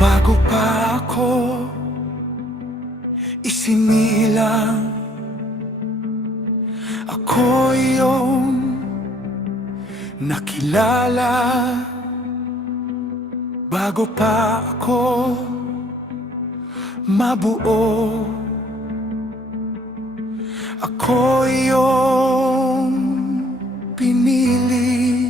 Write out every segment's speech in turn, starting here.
Bago pa ako isinilang, ako iyong nakilala. Bago pa ako mabuo, ako iyong pinili.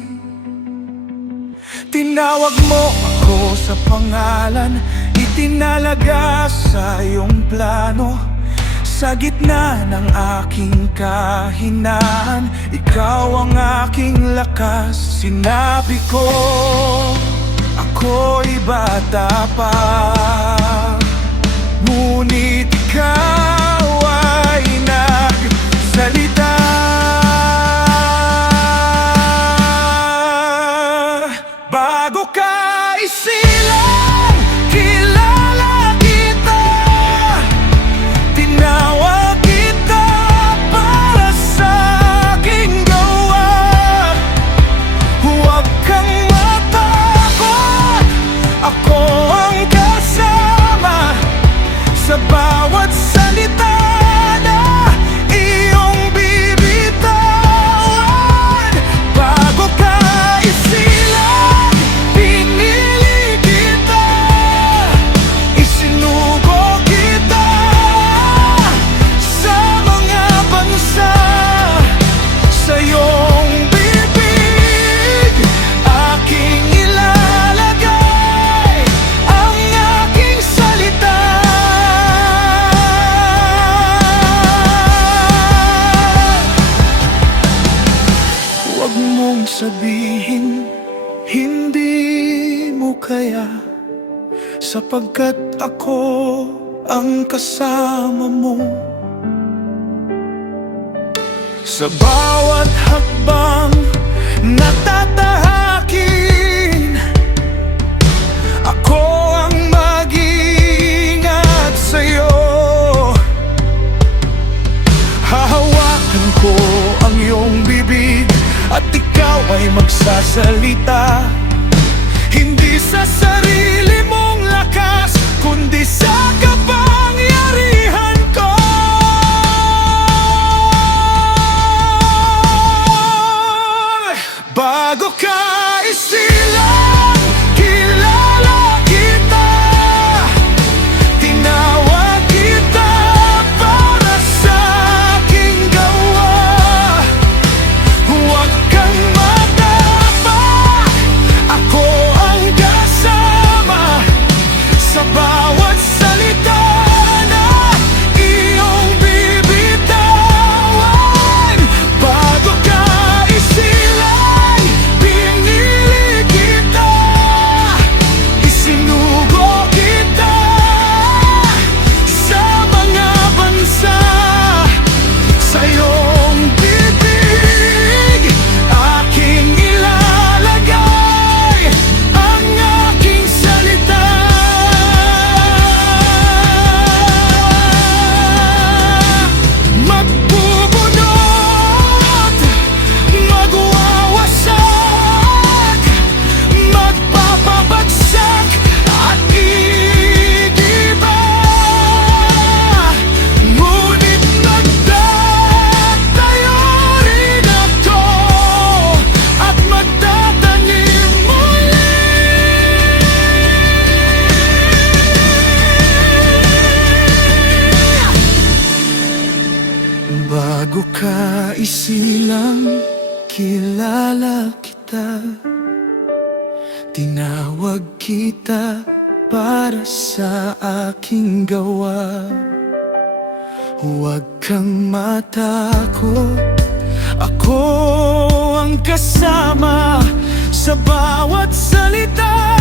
Tinawag mo ako sa pangalan, itinalaga sa iyong plano. Sa gitna ng aking kahinaan, ikaw ang aking lakas. Sinabi ko, ako'y bata pa, ngunit ikaw ay nagsalita. Bago ka isilang, kilala kita. Tinawag kita para sa aking gawa. Huwag kang matakot, ako ang kasama sa bawat salita na iyong bibitawan. Bago ka isilang, pinili kita, isinugo kita sa mga bansa. Sa iyong bibig aking ilalagay ang aking salita. Huwag mong sabihin hindi mo kaya, sapagkat ako ang kasama mo. Sa bawat hakbang na tatahakin, ako ang mag-iingat sa'yo. Hahawakan ko ang iyong bibig at ikaw ay magsasalita, hindi sa sarili mong lakas, kundi sa kapangyarihan ko. Bago ka isilang, kilala kita. Tinawag kita para sa aking gawa. Huwag kang matapak, ako ang kasama sa bawat salita na iyong bibitawan. Bago ka isilang, pinili kita, isinugo kita sa mga bansa. Sa iyong bibig aking ilalagay ang aking salita. Magbubunot, magwawasak, magpapabagsak at iigiba. Ngunit magtatayo rin ako at magtatanim muli. Bago ka isilang, kilala kita. Tinawag kita para sa aking gawa. Huwag kang matakot, ako ang kasama sa bawat salita